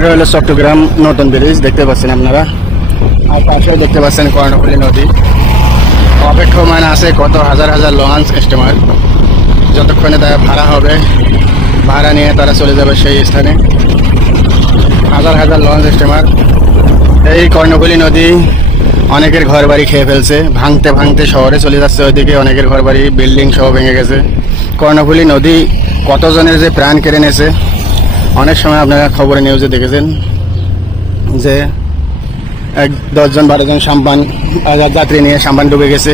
এটা হলো চট্টগ্রাম নতুন ব্রিজ, দেখতে পাচ্ছেন আপনারা। আর পাশেও দেখতে পাচ্ছেন কর্ণফুলী নদী। অপেক্ষমান আছে কত হাজার হাজার লঞ্চ স্টিমার, যতক্ষণে তারা ভাড়া হবে, ভাড়া নিয়ে তারা চলে যাবে সেই স্থানে। হাজার হাজার লঞ্চ স্টিমার। এই কর্ণফুলী নদী অনেকের ঘর বাড়ি খেয়ে ফেলছে, ভাঙতে ভাঙতে শহরে চলে যাচ্ছে। ওইদিকে অনেকের ঘর বাড়ি বিল্ডিং সহ ভেঙে গেছে। কর্ণফুলী নদী কতজনের যে প্রাণ কেড়ে নিয়েছে, অনেক সময় আপনারা খবরে নিউজে দেখেছেন যে 10 জন 12 জন সাম্পান যাত্রী নিয়ে সাম্পান ডুবে গেছে।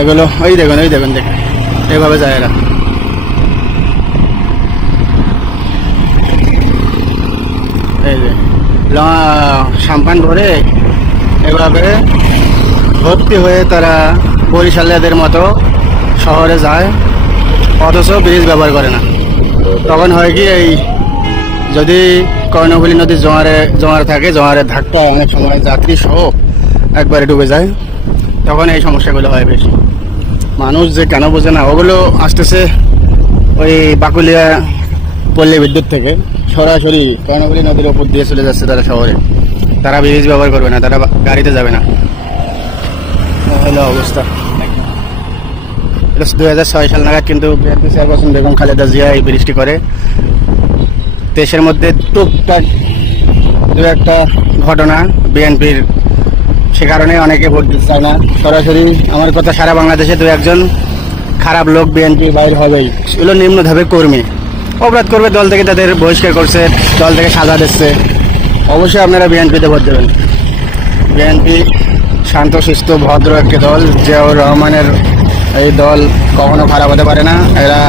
এগুলো ওই দেখুন দেখুন এভাবে যায় এরা। এই যে সাম্পান ভরে এভাবে ভর্তি হয়ে তারা বরিশালের মতো শহরে যায়, অথচ ব্রিজ ব্যবহার করে না। তখন হয় কি, এই যদি কর্ণফুলী নদীর জোয়ার থাকে, জোয়ারের ধাক্কায় অনেক সময় যাত্রী সহ একবারে ডুবে যায়। তখন এই সমস্যাগুলো হয় বেশি। মানুষ যে কেন বোঝে না, ওগুলো আসতেছে ওই বাকুলিয়া পল্লী বিদ্যুৎ থেকে সরাসরি কর্ণফুলী নদীর ওপর দিয়ে চলে যাচ্ছে তারা শহরে। তারা ব্রিজ ব্যবহার করবে না, তারা গাড়িতে যাবে না। হলো অবস্থা। 2006 সাল নাগাদ কিন্তু বিএনপি চেয়ারপারসন বেগম খালেদা জিয়া এই ব্রিজটি করে। দেশের মধ্যে টুকটাক দু একটা ঘটনা বিএনপির, সে কারণে অনেকে ভোট দিতে চায় না সরাসরি। আমার কথা, সারা বাংলাদেশে 2-1 খারাপ লোক বিএনপি বাইর হবেই। এগুলো নিম্ন ধাপের কর্মী, অপরাধ করবে, দল থেকে তাদের বহিষ্কার করছে, দল থেকে সাজা দিচ্ছে। অবশ্যই আপনারা বিএনপিতে ভোট দেবেন। বিএনপি শান্ত শিষ্ট ভদ্র একটি দল। জিয়াউর রহমানের এই দল কখনো খারাপ হতে পারে না। এরা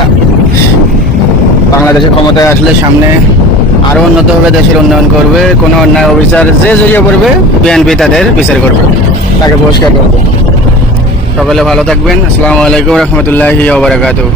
বাংলাদেশের ক্ষমতায় আসলে সামনে আরও উন্নতভাবে দেশের উন্নয়ন করবে। কোনো অন্যায় অবিচার যে জড়িয়ে পড়বে, বিএনপি তাদের বিচার করবে, তাকে বহিষ্কার করবে। সকলে ভালো থাকবেন। আসসালামু আলাইকুম রহমতুল্লাহি ওয়া বারাকাতুহু।